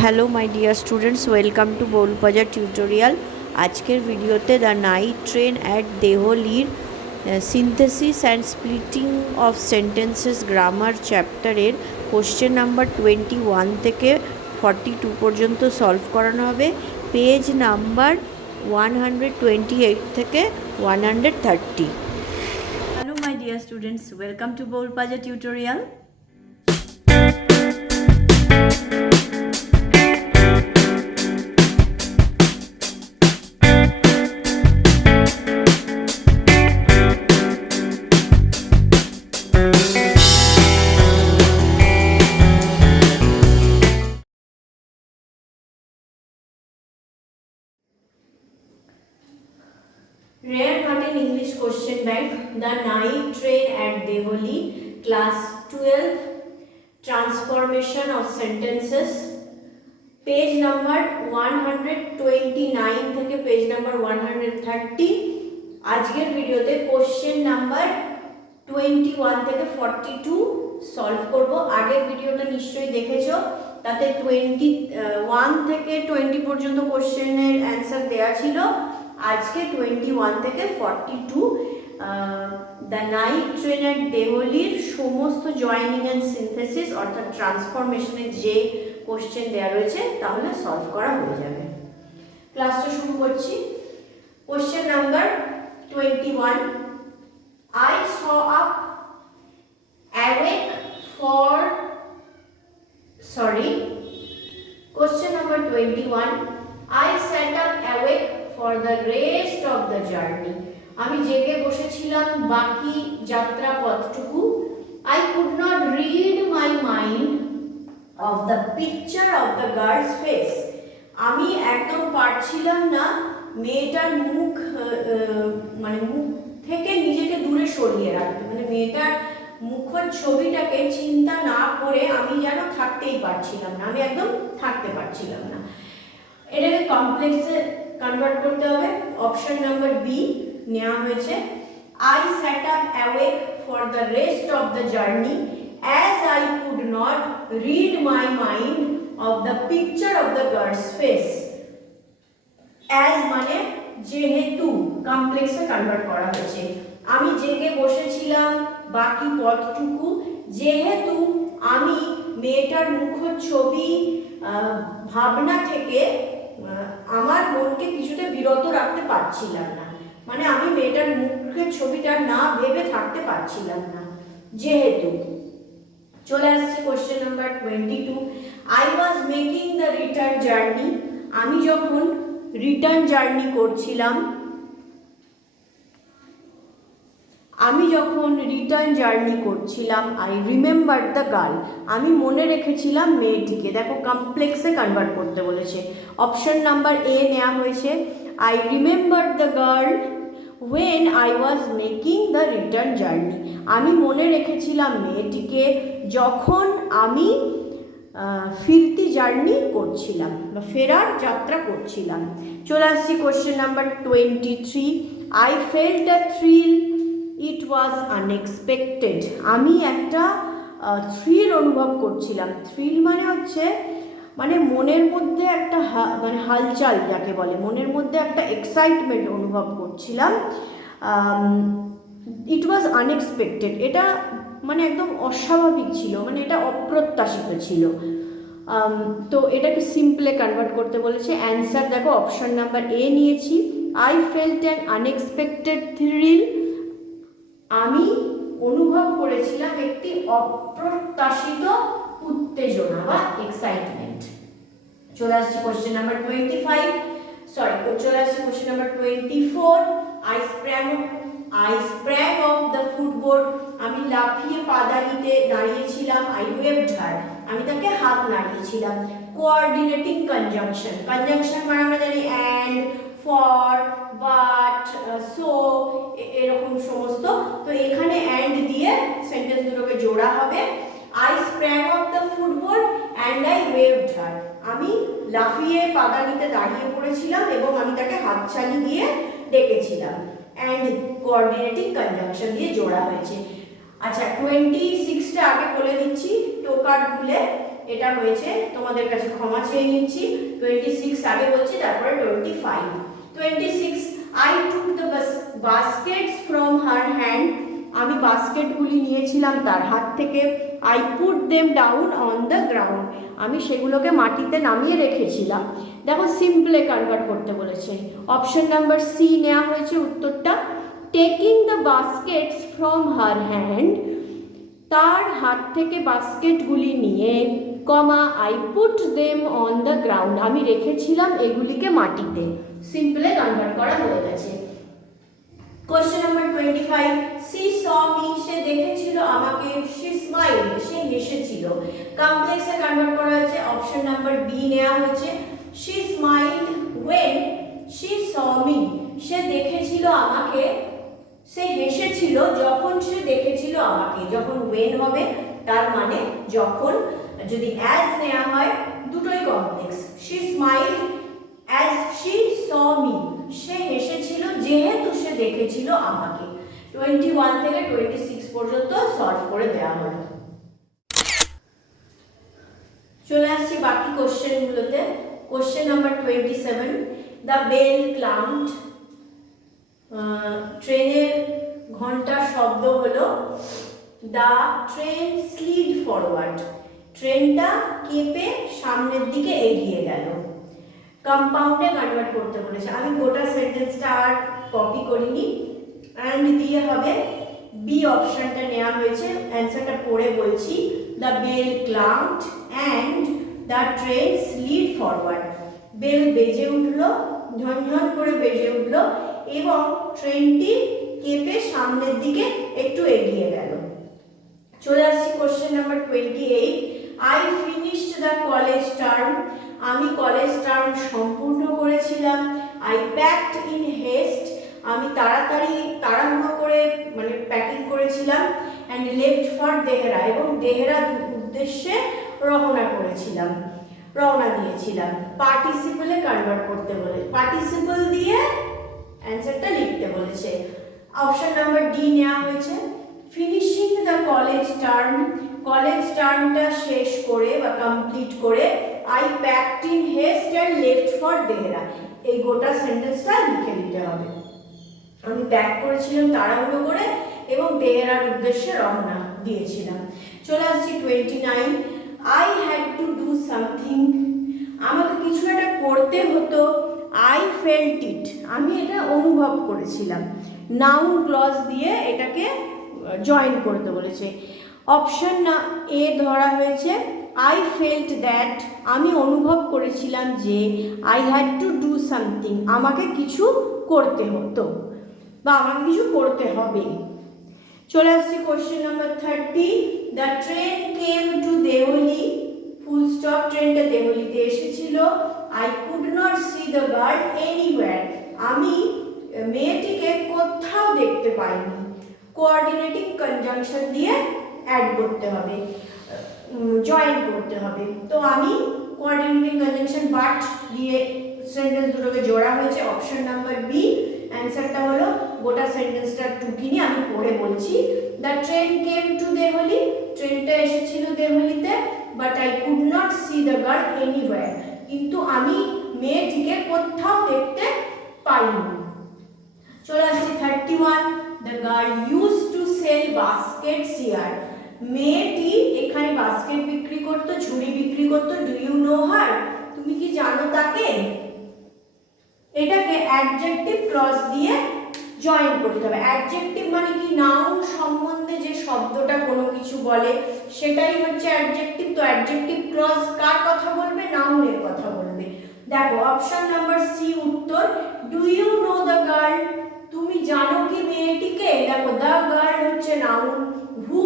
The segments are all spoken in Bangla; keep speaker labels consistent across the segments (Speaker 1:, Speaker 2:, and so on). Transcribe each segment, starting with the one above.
Speaker 1: Hello, my dear students, welcome to Bowbazar tutorial. আজকের ভিডিওতে the night train at দেহলির synthesis and splitting of sentences grammar চ্যাপ্টারের কোশ্চেন নাম্বার টোয়েন্টি ওয়ান থেকে ফর্টি টু পর্যন্ত সলভ করানো হবে। Page number one hundred twenty eight থেকে one hundred thirty hello my dear students welcome to Bowbazar tutorial. Devoli Class 12 Transformation of Sentences page number one twenty nine থেকে page number one hundred thirty আজকের ভিডিওতে কোশ্চেন নাম্বার টোয়েন্টি ওয়ান থেকে ফর্টি টু সলভ করব। আগের ভিডিওটা নিশ্চয়ই দেখেছ। তাতে টোয়েন্টি ওয়ান থেকে টোয়েন্টি পর্যন্ত কোশ্চেনের অ্যান্সার দেওয়া ছিল। আজকে টোয়েন্টি ওয়ান থেকে forty two the night train at দেহলির সমস্ত জয়নিং অ্যান্ড সিনথেসিস অর্থাৎ ট্রান্সফরমেশনের যে কোশ্চেন দেওয়া রয়েছে, তাহলে সলভ করা হয়ে যাবে। ক্লাসটা শুরু করছি। Question number twenty one I sat up awake for sorry question number twenty one I sat up awake for the rest of the journey আমি জেগে বসেছিলাম বাকি যাত্রা পথটুকু I could not read my mind of the picture of the girl's face আমি একদম পারছিলাম না মেয়েটার মুখ মানে মুখ থেকে নিজেকে দূরে সরিয়ে রাখতে। মানে মেয়েটার মুখর ছবিটাকে চিন্তা না করে আমি যেন থাকতেই পারছিলাম না। আমি একদম থাকতে পারছিলাম না। এটাকে কমপ্লেক্সে কনভার্ট করতে হবে। অপশন নাম্বার বি নেওয়া হয়েছে। I set up awake for the rest of the journey as I could not rid my mind of the picture of the girl's face as মানে যেহেতু কমপ্লেক্সে কনভার্ট করা হয়েছে। আমি জেগে বসেছিলাম বাকি পথটুকু। যেহেতু আমি মেয়েটার মুখ ছবি ভাবনা থেকে আমার মনকে কিছুটা বিরত রাখতে পারছিলাম না। মানে আমি মেয়েটার মুখের ছবিটা না ভেবে থাকতে পারছিলাম না। যেহেতু চলে আসছে question number twenty two I was making the return journey আমি যখন রিটার্ন জার্নি করছিলাম, আমি যখন রিটার্ন জার্নি করছিলাম আই রিমেম্বার দ্য গার্ল আমি মনে রেখেছিলাম মেয়েটিকে। দেখো কমপ্লেক্সে কনভার্ট করতে বলেছে। অপশন নাম্বার এ নেওয়া হয়েছে। I remember the girl when I was making the return journey আমি মনে রেখেছিলাম মেয়েটিকে যখন আমি ফিরতি জার্নি করছিলাম বা ফেরার যাত্রা করছিলাম। চলে আসছি question number twenty three I felt a thrill it was unexpected আমি একটা থ্রিল অনুভব করছিলাম। থ্রিল মানে হচ্ছে মানে মনের মধ্যে একটা মানে হালচাল যাকে বলে, মনের মধ্যে একটা এক্সাইটমেন্ট অনুভব করছিলাম। ইট ওয়াজ আনএক্সপেক্টেড এটা মানে একদম অস্বাভাবিক ছিল মানে এটা অপ্রত্যাশিত ছিল। তো এটাকে সিম্পলে কনভার্ট করতে বলেছে। অ্যান্সার দেখো অপশন নাম্বার এ নিয়েছি। I felt an unexpected thrill আমি অনুভব করেছিলাম একটি অপ্রত্যাশিত উত্তেজনা বা এক্সাইটমেন্ট চলে আসছে question number twenty five sorry চলে আসছে question number twenty four I sprang I sprang off the footboard আমি লাফিয়ে পাদানিতে দাঁড়িয়েছিলাম আই ওয়েভড হার আমি তাকে হাত নাড়িয়েছিলাম। কোঅর্ডিনেটিং কনজাংশন কনজাংশন মানে আমরা জানি অ্যান্ড ফর বাট সো এরকম সমস্ত। তো এখানে অ্যান্ড দিয়ে সেন্টেন্স দুটোকে জোড়া হবে। I sprang off the footboard and I waved her আমি লাফিয়ে পাদানিতে দাঁড়িয়ে পড়েছিলাম এবং আমি তাকে হাতছানি দিয়ে ডেকেছিলাম। অ্যান্ড কোঅর্ডিনেটিং কনজাংশন দিয়ে জোড়া হয়েছে। আচ্ছা টোয়েন্টি সিক্সটা আগে বলে দিচ্ছি। টোকার ভুলে এটা হয়েছে। তোমাদের কাছে ক্ষমা চেয়ে নিচ্ছি। টোয়েন্টি সিক্স আগে বলছি, তারপরে twenty five twenty six I took the baskets from her hand আমি বাস্কেটগুলি নিয়েছিলাম তার হাত থেকে। I put them down on the ground আমি সেগুলোকে মাটিতে নামিয়ে রেখেছিলাম। দেখো সিম্পলে কনভার্ট করতে বলেছে। অপশন নাম্বার সি নেওয়া হয়েছে উত্তরটা। Taking the baskets from her hand তার হাত থেকে বাস্কেটগুলি নিয়ে comma I put them on the ground আমি রেখেছিলাম এগুলিকে মাটিতে। সিম্পলে কনভার্ট করা হয়ে গেছে। Question number twenty five she saw me সে দেখেছিল আমাকে, সে স্মাইল সে হেসেছিল। কমপ্লেক্সে কনভার্ট করা হয়েছে অপশন নাম্বার বি নেওয়া হয়েছে। She smile when she saw me সে দেখেছিল আমাকে, সে হেসেছিল যখন সে দেখেছিল আমাকে, যখন ওয়েন হবে, তার মানে যখন। যদি অ্যাজ নেওয়া হয়, দুটোই complex she smile as she saw me সে হেসেছিল, যেহেতু সে দেখেছিল আমাকে। টোয়েন্টি ওয়ান থেকে টোয়েন্টি সিক্স পর্যন্ত সলভ করে দেওয়া হলো। চলে আসছি বাকি কোশ্চেনগুলোতে question number twenty seven the bell cloud ট্রেনের ঘণ্টার শব্দ হলো দ্য ট্রেন স্লিড ফরওয়ার্ড ট্রেনটা কেঁপে সামনের দিকে এগিয়ে গেল। কম্পাউন্ডে কনভার্ট করতে বলেছে। আমি গোটা সেন্টেন্সটা আর কপি করিনি। অ্যান্ড দিয়ে হবে বি অপশনটা নেওয়া হয়েছে। অ্যান্সারটা পড়ে বলছি। The bell cloud and the train slid forward bell বেজে উঠল, ঝনঝন করে বেজে উঠল এবং ট্রেনটি কেঁপে সামনের দিকে একটু এগিয়ে গেল। চলে আসছি question number twenty eight I finished the college term আমি কলেজ টার্ম সম্পূর্ণ করেছিলাম। আই প্যাকড ইন হেস্ট আমি তাড়াতাড়ি, তাড়াহুড়ো করে মানে প্যাকিং করেছিলাম অ্যান্ড লেফট ফর দেহরা এবং দেহরা উদ্দেশ্যে রওনা করেছিলাম, রওনা দিয়েছিলাম। পার্টিসিপলে কনভার্ট করতে বলে পার্টিসিপল দিয়ে অ্যান্সারটা লিখতে বলেছে। অপশন নাম্বার ডি নেওয়া হয়েছে। Finishing the college term college টার্মটা শেষ করে বা কমপ্লিট করে I packed in haste and left for Dehra এই গোটা সেন্টেন্সটা লিখে দিতে হবে। আমি প্যাক করেছিলাম তাড়াহুড়ো করে এবং দেহরার উদ্দেশ্যে রওনা দিয়েছিলাম। চলে আসছি twenty nine I had to do something আমাকে কিছু একটা করতে হতো। আই ফেল্ট ইট আমি এটা অনুভব করেছিলাম। নাউন ক্লজ দিয়ে এটাকে জয়েন করতে বলেছে। অপশন না এ ধরা হয়েছে। আই ফেল্ট দ্যাট আমি অনুভব করেছিলাম যে I had to do something আমাকে কিছু করতে হতো। বা আমাকে কিছু করতে হবে। চলে আসছি question number thirty the train came to Delhi full stop ট্রেনটা দেহলিতে এসেছিল। I could not see the guard anywhere আমি মেয়েটিকে কোথাও দেখতে পাইনি। কোঅর্ডিনেটিং কনজাংশন দিয়ে অ্যাড করতে হবে জয়েন করতে হবে। তো আমি কোঅর্ডিনেটিং কনজাংশন বাট দিয়ে সেন্টেন্স দুটোকে জোড়া হয়েছে অপশন নাম্বার বি অ্যান্সারটা হলো গোটা সেন্টেন্সটা টুকিনি আমি পড়ে বলছি। The train came to Delhi ট্রেনটা এসেছিল দেহলিতে but I could not see the girl anywhere কিন্তু আমি মেয়েটিকে কোথাও দেখতে পাইনি। চলে আসছি thirty one the girl use to sell basket here মেয়েটি এখানে বাস্কেট বিক্রি করতো, ঝুড়ি বিক্রি করতো। ডু ইউ নো হার তুমি কি জানো তাকে? এটাকে অ্যাডজেক্টিভ ক্লজ দিয়ে জয়েন করতে হবে। অ্যাডজেক্টিভ মানে কি? নাউন সম্বন্ধে যে শব্দটা কোনো কিছু বলে, সেটাই হচ্ছে অ্যাডজেক্টিভ তো অ্যাডজেক্টিভ ক্লজ কার কথা বলবে? নাউনের কথা বলবে। দেখো অপশন নাম্বার সি উত্তর do you know the girl তুমি জানো কি মেয়েটিকে? দেখো দ্য গার্ল হচ্ছে noun who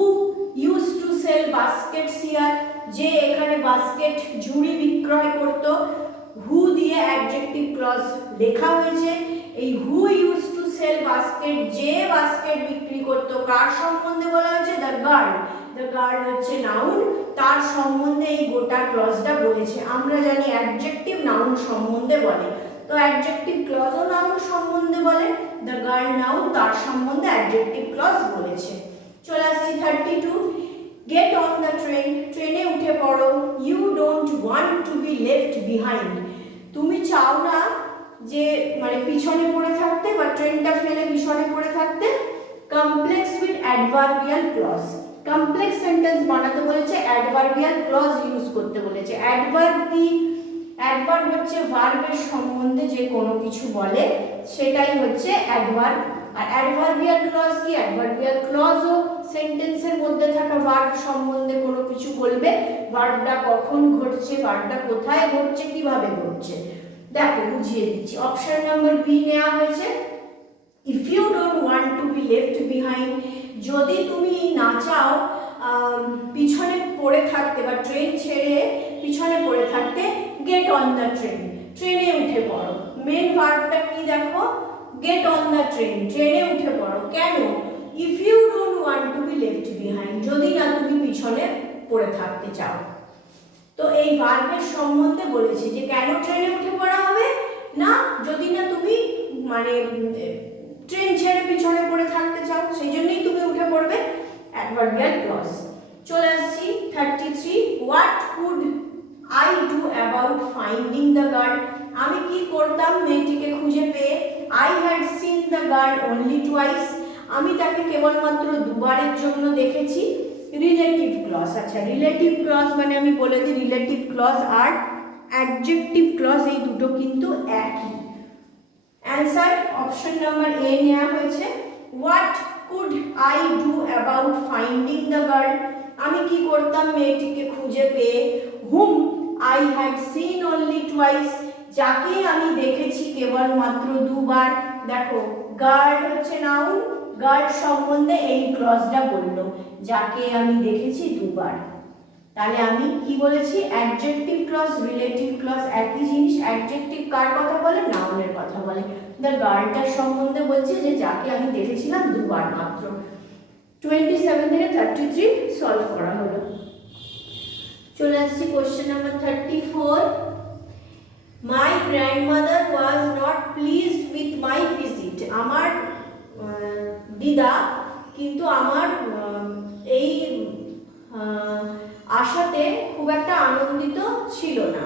Speaker 1: use to sell basket here যে এখানে বাস্কেট ঝুড়ি বিক্রয় করত। হু দিয়ে অ্যাডজেক্টিভ ক্লজ লেখা হয়েছে। এই হু ইউজ সেল বাস্কেট, যে বাস্কেট বিক্রি করত, কার সম্বন্ধে বলা হয়েছে? দ্য গার্ল দ্য গার্ল হচ্ছে নাউন তার সম্বন্ধে এই গোটা ক্লজটা বলেছে। আমরা জানি অ্যাডজেক্টিভ নাউন সম্বন্ধে বলে। তো অ্যাডজেক্টিভ ক্লজও নাউন সম্বন্ধে বলে। দ্য গার্ল নাউন তার সম্বন্ধে অ্যাডজেক্টিভ ক্লজ বলেছে। চলে আসছি thirty two get on the train ট্রেনে উঠে পড়ো। You don't want to be left behind তুমি চাও না যে মানে পিছনে পড়ে থাকতে বা ট্রেনটা ফেলে পিছনে পড়ে থাকতে complex with adverbial clause complex sentence বানাতে বলেছে অ্যাডভার্বিয়াল ক্লজ ইউজ করতে বলেছে। অ্যাডভার্ব কি? অ্যাডভার্ব হচ্ছে ভার্বের সম্বন্ধে যে কোনো কিছু বলে, সেটাই হচ্ছে অ্যাডভার্ব আর অ্যাডভার্বিয়াল ক্লজ কি? অ্যাডভার্বিয়াল ক্লজও সেন্টেন্সের মধ্যে থাকা ভার্ব সম্বন্ধে কোনো কিছু বলবে। ভার্বটা কখন ঘটছে ভার্বটা কোথায় ঘটছে, কীভাবে ঘটছে? দেখো বুঝিয়ে দিচ্ছি। অপশন নাম্বার বি নেওয়া হয়েছে। If you don't want to be left behind যদি তুমি না চাও পিছনে পড়ে থাকতে বা ট্রেন ছেড়ে পিছনে পড়ে থাকতে গেট অন দ্য ট্রেন ট্রেনে উঠে পড়ো। মেন ভার্বটা কি দেখো? গেট অন দ্য ট্রেন ট্রেনে উঠে পড়ো। কেন? If you don't want to be left behind যদি না তুমি পিছনে পড়ে থাকতে চাও। তো এই ভার্বের সম্বন্ধে বলেছি যে কেন ট্রেনে উঠে পড়া হবে? না, যদি না তুমি মানে ট্রেন ছেড়ে পিছনে পড়ে থাকতে চাও, সেই জন্যই তুমি উঠে পড়বে অ্যাডভার্বিয়াল ক্লজ চলে আসছি thirty three what could I do about finding the guard আমি কি করতাম মেয়েটিকে খুঁজে পেয়ে? I had seen the guard only twice আমি তাকে কেবলমাত্র দুবারের জন্য দেখেছি। রিলেটিভ ক্লস আচ্ছা রিলেটিভ ক্লজ মানে আমি বলে দিই রিলেটিভ ক্লজ আর অ্যাডজেক্টিভ ক্লজ এই দুটো কিন্তু একই। অ্যান্সার অপশন নাম্বার এ নেওয়া হয়েছে। What could I do about finding the girl আমি কি করতাম মেয়েটিকে খুঁজে পেয়ে? হুম I had seen only twice যাকে আমি দেখেছি কেবলমাত্র দুবার। দেখো গার্ড হচ্ছে নাউন গার্ড সম্বন্ধে এই ক্লজটা বলল, যাকে আমি দেখেছি দুবার। তাহলে আমি কি বলেছি? অ্যাডজেক্টিভ ক্লজ রিলেটিভ ক্লজ একই জিনিস অ্যাডজেক্টিভ কার কথা বলে? নাউনের কথা বলে। দ্য গার্লটার সম্বন্ধে বলছে যে, যাকে আমি দেখেছিলাম দুবার মাত্র। টোয়েন্টি সেভেন থেকে থার্টি থ্রি সলভ করা হলো। চলে আসছি question number thirty four my grandmother was not pleased with my visit আমার দিদা, কিন্তু আমার এই আশাতে খুব একটা আনন্দিত ছিল না।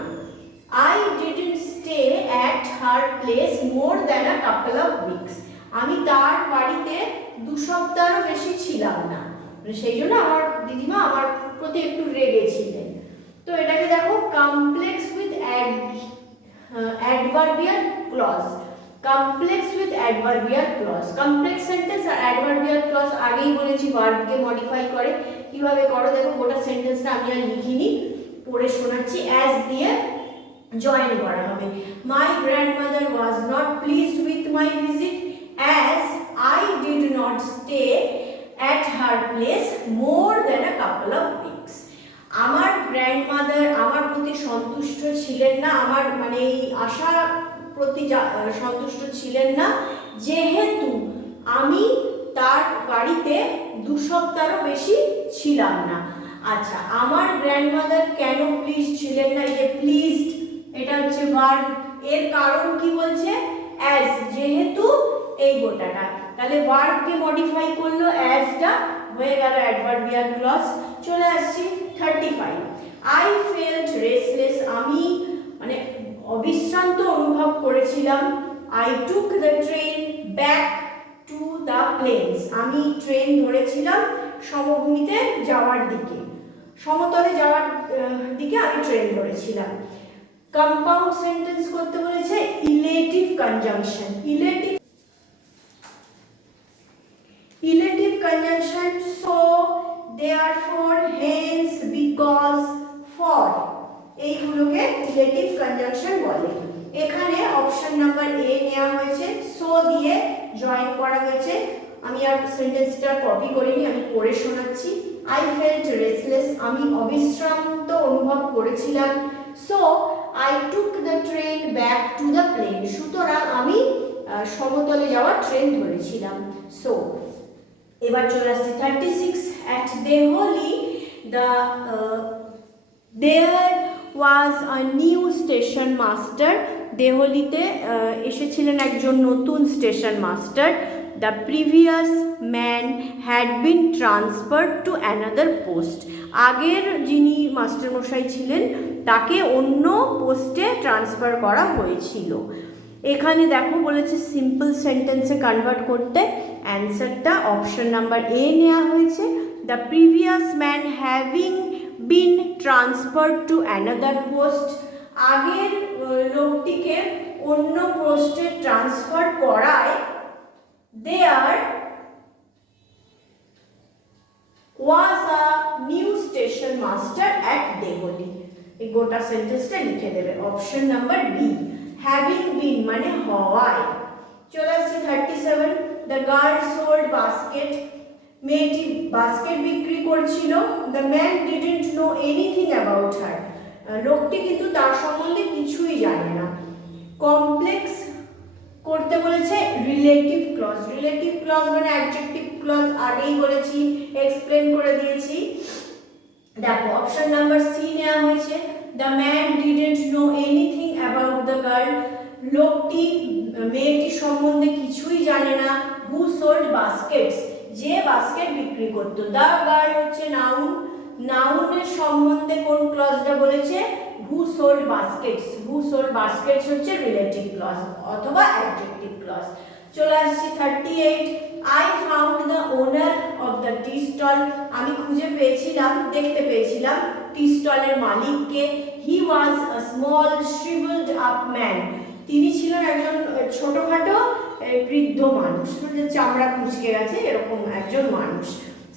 Speaker 1: I didn't stay at her place more than a couple of weeks আমি তার বাড়িতে দু সপ্তাহেরও বেশি ছিলাম না। মানে সেই জন্য আমার দিদিমা আমার প্রতি একটু রেগে ছিলেন। তো এটাকে দেখো complex with ad adverbial clause complex with adverbial clause complex sentence R adverbial clause আগেই বলেছি ভার্বকে মডিফাই করে। কীভাবে করো? দেখো, গোটা সেন্টেন্সটা আমি আর লিখিনি, পড়ে শোনাচ্ছি। অ্যাজ দিয়ে জয়েন করা হবে। My grandmother was not pleased with my visit as I did not stay at her place more than a couple of weeks আমার গ্র্যান্ডমাদার আমার প্রতি সন্তুষ্ট ছিলেন না। আমার মানে এই আশা প্রতি সন্তুষ্ট ছিলেন না। যেহেতু আমি তার বাড়িতে দু সপ্তাহও বেশি ছিলাম না। আচ্ছা আমার গ্র্যান্ডমাদার কেন প্লিজ ছিলেন না? এই যে প্লিজড এটা হচ্ছে ভার্ব এর কারণ কি বলছে? অ্যাজ যেহেতু এই গোটাটা। তাহলে ভার্বকে মডিফাই করল অ্যাজটা হয়ে গেল অ্যাডভার্বিয়াল ক্লজ চলে আসছি thirty five I felt restless আমি অবিশ্রান্ত অনুভব করেছিলাম। I took the train back to the plains আমি ট্রেন ধরেছিলাম সমভূমিতে যাওয়ার দিকে। সমতলে যাওয়ার দিকে আমি ট্রেন ধরেছিলাম। কম্পাউন্ড সেন্টেন্স করতে বলেছে illative conjunction illative illative conjunction so hence because for এইগুলোকে রিলেটিভ কনজাংশন বলে। এখানে অপশন নাম্বার এ নেওয়া হয়েছে সো দিয়ে জয়েন করা হয়েছে। আমি আর সেন্টেন্সটা কপি করিনি, আমি পড়ে শোনাচ্ছি। আই ফেল্ট রেসলেস আমি অবিশ্রান্ত অনুভব করেছিলাম। So I took the train back to the plain সুতরাং আমি সমতলে যাওয়ার ট্রেন ধরেছিলাম। সো এবার চলে আসছে thirty six at Delhi the there was a new station master দেহলিতে এসেছিলেন একজন নতুন station master the previous man had been transfer to another post আগের যিনি মাস্টারমশাই ছিলেন, তাকে অন্য পোস্টে ট্রান্সফার করা হয়েছিল। এখানে দেখো বলেছে সিম্পল সেন্টেন্সে কনভার্ট করতে। অ্যান্সারটা অপশন নাম্বার এ নেওয়া হয়েছে। The previous man having been transfer to another post আগের লোকটিকে অন্য পোস্টে ট্রান্সফার করায়। There was a new station master at Delhi এই গোটা সেন্টেন্সটা লিখে দেবে। Option number B having been মানে হওয়ায়। চলে আসছে thirty seven the girl sold basket মেয়েটি বাস্কেট বিক্রি করছিল। The man didn't know anything about her লোকটি কিন্তু তার সম্বন্ধে কিছুই জানে না। কমপ্লেক্স করতে বলেছে রিলেটিভ ক্লজ রিলেটিভ ক্লজ মানে অ্যাডজেক্টিভ ক্লজ আগেই বলেছি এক্সপ্লেন করে দিয়েছি। দেখো অপশন নাম্বার সি নেওয়া হয়েছে। The man didn't know anything about the girl লোকটি মেয়েটি সম্বন্ধে কিছুই জানে না। হু সোল্ড বাস্কেটস যে বাস্কেট বিক্রি করতো। দ্য গার্ল হচ্ছে নাউন নাউনের সম্বন্ধে কোন ক্লজটা বলেছে? Who sold baskets who sold baskets হচ্ছে রিলেটিভ ক্লজ অথবা অ্যাডজেক্টিভ ক্লজ চলে আসছি thirty eight I found the owner of the tea stall আমি খুঁজে পেয়েছিলাম, দেখতে পেয়েছিলাম টি স্টলের মালিককে। He was a small shrivelled up man তিনি ছিলেন একজন ছোটখাটো বৃদ্ধ মানুষ মানে চামড়া কুচকে গেছে, এরকম একজন মানুষ।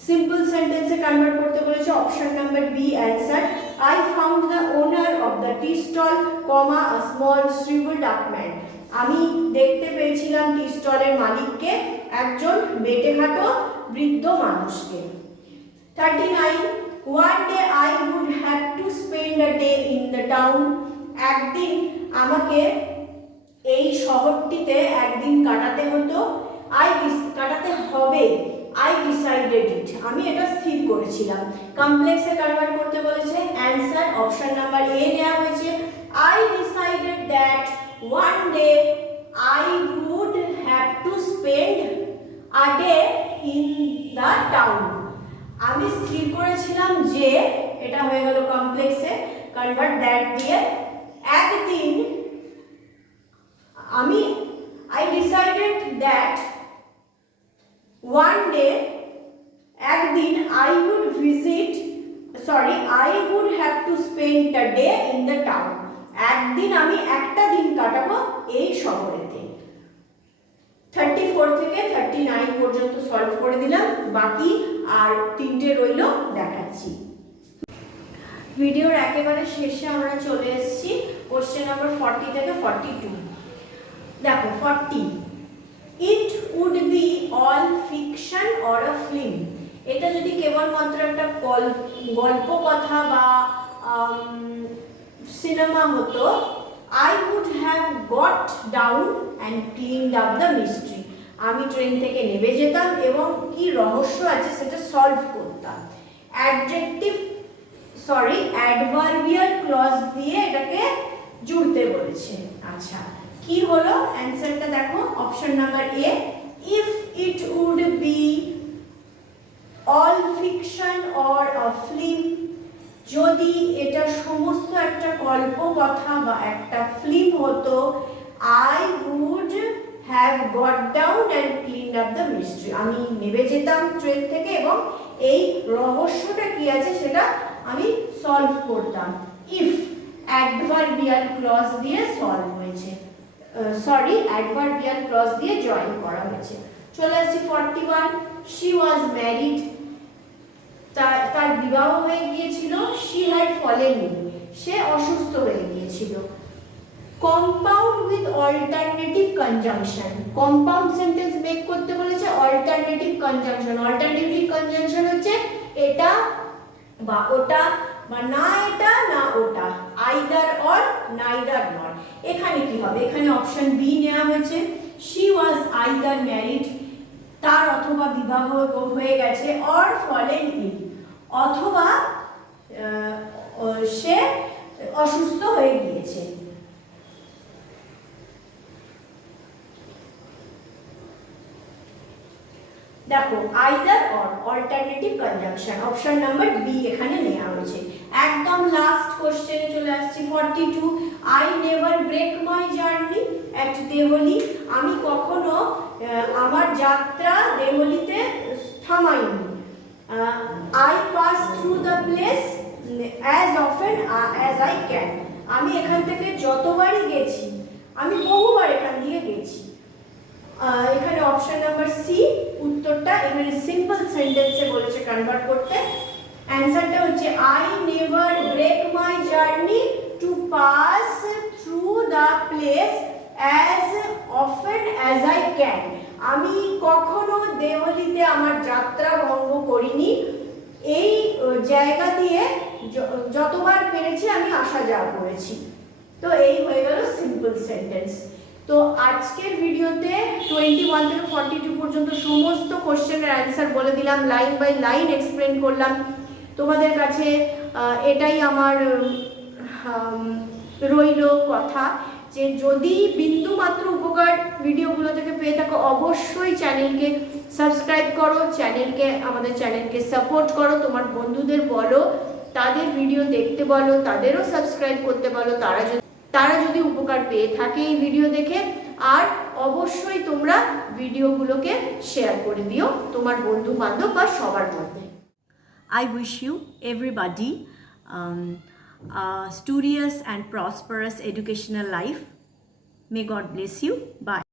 Speaker 1: সিম্পল সেন্টেন্সে কনভার্ট করতে বলেছে option number B answer I found the owner of the tea stall comma a small shrivelled up man আমি দেখতে পেয়েছিলাম টি স্টলের মালিককে, একজন বেটেঘাটো বৃদ্ধ মানুষকে। Thirty nine one day I would have to spend a day in the town একদিন আমাকে এই শহরটিতে একদিন কাটাতে হতো। আই কাটাতে হবে। আই ডিসাইডেড ইট আমি এটা স্থির করেছিলাম। কমপ্লেক্সে কনভার্ট করতে বলেছে। অ্যান্সার অপশন নাম্বার এ নেওয়া হয়েছে। I decided that one day I would have to spend a day in the town আমি স্থির করেছিলাম যে এটা হয়ে গেল কমপ্লেক্সে কনভার্ট দ্যাট দিয়ে একদিন আমি I decided that one day একদিন I would visit sorry I would have to spend the day in the town একদিন আমি একটা দিন কাটাবো এই শহরেতে। থার্টি ফোর থেকে থার্টি নাইন পর্যন্ত সলভ করে দিলাম, বাকি আর তিনটে রইল দেখাচ্ছি। ভিডিওর একেবারে শেষে আমরা চলে এসেছি কোশ্চেন নাম্বার ফর্টি থেকে ফর্টি টু দেখো forty it would be all fiction or a film এটা যদি কেবলমাত্র একটা গল- গল্প কথা বা সিনেমা হতো I would have got down and cleaned up the mystery আমি ট্রেন থেকে নেমে যেতাম এবং কি রহস্য আছে সেটা সলভ করতাম। অ্যাডজেক্টিভ সরি অ্যাডভার্বিয়াল ক্লজ দিয়ে এটাকে জুড়তে বলেছে। আচ্ছা। কি হলো? অ্যান্সারটা দেখো। Option number A if it would be all fiction or a film যদি এটা সমস্ত একটা গল্প কথা বা একটা ফিল্ম হতো I would have got down and clean up the mystery আমি নেমে যেতাম ট্রেন থেকে এবং এই রহস্যটা কি আছে সেটা আমি সলভ করতাম। ইফ অ্যাডভার্বিয়াল ক্লজ দিয়ে সলভ হয়েছে। সরি অ্যাডভার্বিয়াল ক্লজ দিয়ে জয়েন করা হয়েছে। চলে আসছি forty one she was married তার বিবাহ হয়ে গিয়েছিল শি হ্যাড ফলেন সে অসুস্থ হয়ে গিয়েছিল। Compound with alternative conjunction compound sentence make করতে বলেছে অল্টারনেটিভ কনজাংশন অল্টারনেটিভ কনজাংশন হচ্ছে এটা বা ওটা, বা না এটা, না ওটা আইদার অর নাইদার নট এখানে কি হবে? এখানে অপশন বি নেওয়া হয়েছে। শি ওয়াজ আইদার ম্যারিড তার অথবা বিবাহ হয়ে গেছে অর ইন অথবা সে অসুস্থ হয়ে গিয়েছে। দেখো either or alternative conjunction option number B এখানে নেওয়া হয়েছে। একদম লাস্ট কোশ্চেনে চলে আসছি forty two I never break my journey at Delhi আমি কখনো আমার যাত্রা দেহলিতে থামাইনি। I pass through the place as often as I can আমি এখান থেকে যতবারই গেছি, আমি বহুবার এখান দিয়ে গেছি। এখানে অপশন নাম্বার সি উত্তরটা এখানে সিম্পল সেন্টেন্সে বলেছে কনভার্ট করতে। অ্যান্সারটা হচ্ছে I never break my journey to pass through the place as often as I can আমি কখনো দেওয়ালিতে আমার যাত্রা ভঙ্গ করিনি। এই জায়গা দিয়ে যতবার পেরেছি আমি আসা যাওয়া করেছি। তো এই হয়ে গেল সিম্পল সেন্টেন্স তো আজকের ভিডিওতে টোয়েন্টি ওয়ান থেকে ফর্টি টু পর্যন্ত সমস্ত কোশ্চেনের অ্যান্সার বলে দিলাম লাইন বাই লাইন এক্সপ্লেন করলাম। তোমাদের কাছে এটাই আমার রইল কথা যে যদি বিন্দু মাত্র উপকার ভিডিওগুলো থেকে পেয়ে থাকো অবশ্যই চ্যানেলকে সাবস্ক্রাইব করো চ্যানেলকে আমাদের চ্যানেলকে সাপোর্ট করো তোমার বন্ধুদের বলো তাদের ভিডিও দেখতে বলো তাদেরও সাবস্ক্রাইব করতে বলো তারা যদি তারা যদি উপকার পেয়ে থাকে এই ভিডিও দেখে আর অবশ্যই তোমরা ভিডিওগুলোকে শেয়ার করে দিও তোমার বন্ধু বান্ধব বা সবার মধ্যে।
Speaker 2: Wish you, everybody, um, a studious and prosperous educational life. May God bless you. Bye.